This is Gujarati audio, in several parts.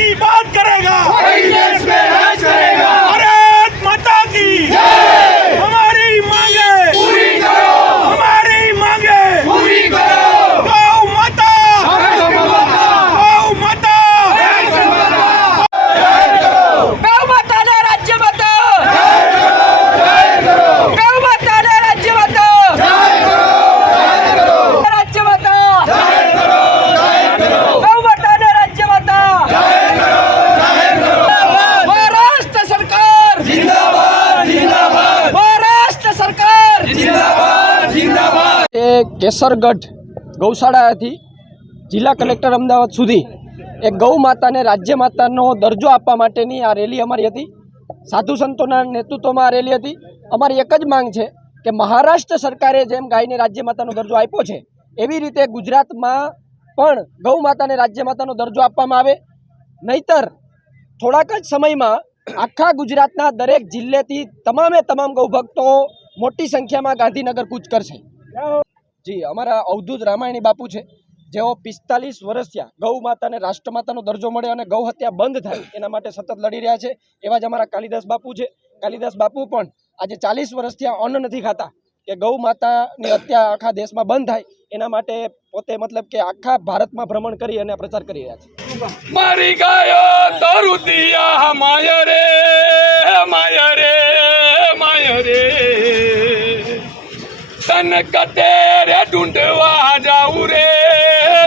की बात करेगा वही देश में राज करेगा। भारत माता की जय। हमारी मांगे पूरी करो, हमारी मांगे पूरी करो। गौ माता गौ माता, गौ माता जय माता, जय करो, गौ माता ने राज्य माता, जय करो, गौ माता ने राज्य माता, जय करो, राज्य माता, जय करो, गौ माता ने राज्य माता, जय करो। महाराष्ट्र सरकार जिंदाबाद, जिंदाबाद, महाराष्ट्र सरकार जिंदाबाद, जिंदाबाद। એ કેસરગઢ ગૌશાળાથી જિલ્લા કલેક્ટર અમદાવાદ સુધી એક ગૌ માતાને રાજ્ય માતાનો દરજ્જો આપવા માટેની આ રેલી અમારી હતી। સાધુ સંતોના નેતૃત્વમાં આ રેલી હતી। અમારી એક જ માંગ છે કે મહારાષ્ટ્ર સરકારે જેમ ગાયને રાજ્ય માતાનો દરજ્જો આપ્યો છે એવી રીતે ગુજરાતમાં પણ ગૌ માતાને રાજ્ય માતાનો દરજ્જો આપવામાં આવે, નહીતર થોડાક જ સમયમાં આખા ગુજરાતના દરેક જિલ્લેથી તમામે તમામ ગૌભક્તો મોટી સંખ્યામાં ગાંધીનગર કૂચ કરશે। જી, અમારા અવધૂત રામાયણી બાપુ છે, જેઓ 45 વર્ષ થયા ગૌ માતાને રાષ્ટ્રમાતાનો દરજ્જો મળે અને ગૌ હત્યા બંધ થાય એના માટે સતત લડી રહ્યા છે। એવા જ અમારા કાલિદાસ બાપુ છે। કાલિદાસ બાપુ પણ આજે 40 વર્ષ થયા અન્ન નથી ખાતા કે ગૌ માતાની હત્યા આખા દેશમાં બંધ થાય એના માટે પોતે મતલબ કે આખા ભારતમાં ભ્રમણ કરી અને પ્રચાર કરી રહ્યા છે। મારી ગાયો તો રુદિયા માય રે માય રે માય રે તન કતે રે ઢૂંઢવા જાઉં રે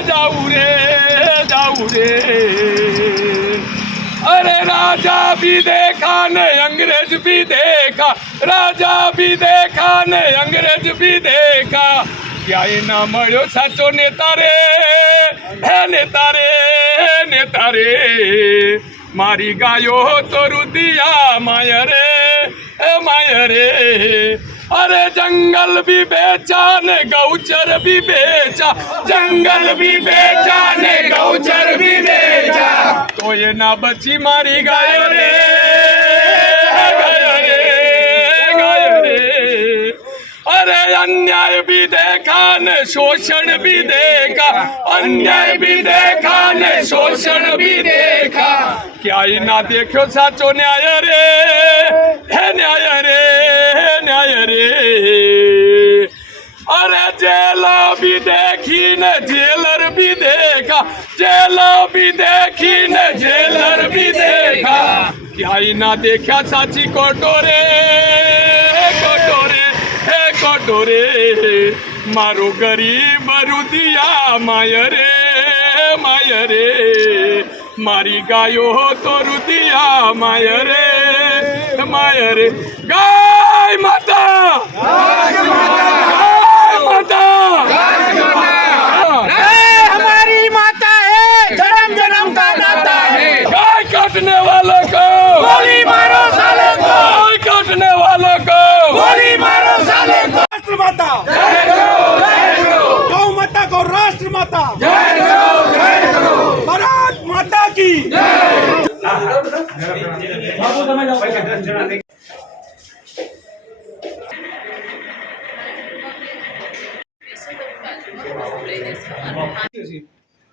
જાઉં રે જાઉં રે। अरे राजा भी देखा ने अंग्रेज भी देखा, राजा भी देखा ने अंग्रेज भी देखा, ક્યાંય ના મળ્યો સાચો નેતા રે હે નેતા રે નેતા રે। મારી ગાયો તો રુદિયા માય રે માય રે। अरे जंगल भी बेचा ने गौचर भी बेचा, जंगल भी बेचा ने गौचर भी बेचा, तो ये ना बची मारी गायो रे गायो रे गायो रे। अरे अन्याय भी देखा ने शोषण भी देखा, अन्याय भी देखा ने शोषण भी देखा, ક્યાંય ના દેખ્યો સાચો ન્યાય રે હે ન્યાય રે न्याय रे। अरे जेल भी देखी ने जेलर भी देखा, जेल भी देखी ने जेलर भी देखा, क्यांय ना देखा साची कोटोरे कोटोरे हे कोटोरे। मारो गरीब रुदिया माय रे माय रे। मारी गायो तो रुदिया माय रे माय रे। गाय माता गाय माता हमारी माता है, जन्म जन्म का नाता है। गाय काटने वालों को गोली मारो साले को, गाय काटने वालों को गोली मारो साले को। राष्ट्र माता गौ माता को राष्ट्र माता भारत माता की।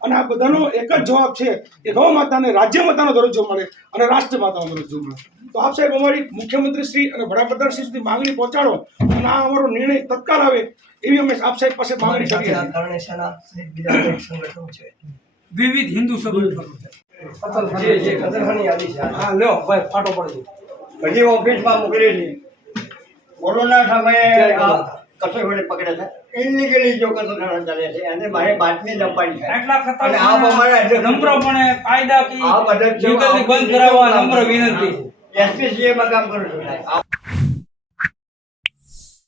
અને આ બધાનો એક જ જવાબ છે કે ગૌ માતાને રાજ્ય માતાનો દરજ્જો મળે અને રાષ્ટ્ર માતાનો દરજ્જો મળે। તો આપ સાહેબ અમારી મુખ્યમંત્રી શ્રી અને વડાપ્રધાન શ્રી સુધી માંગણી પહોંચાડો અને આ અમારો નિર્ણય તત્કાલ આવે એવી અમે આપ સાહેબ પાસે માંગણી કરીએ છીએ। વિવિધ હિન્દુ સંગઠનો બધી ઓફિસમાં મોકલી હતી। કોરોના સમયે કસો વડે પકડે છે, ઇનલીગલી જો કતલખાના ચાલે છે અને મારે બાતમી જ અપાડી છે। એટલા અને આ અમારા નમ્રપણે કાયદાકીય આ બધા લીગલી બંધ કરાવવા નમ્ર વિનંતી। એસપીસીએ માં કામ કરું છું સાહેબ।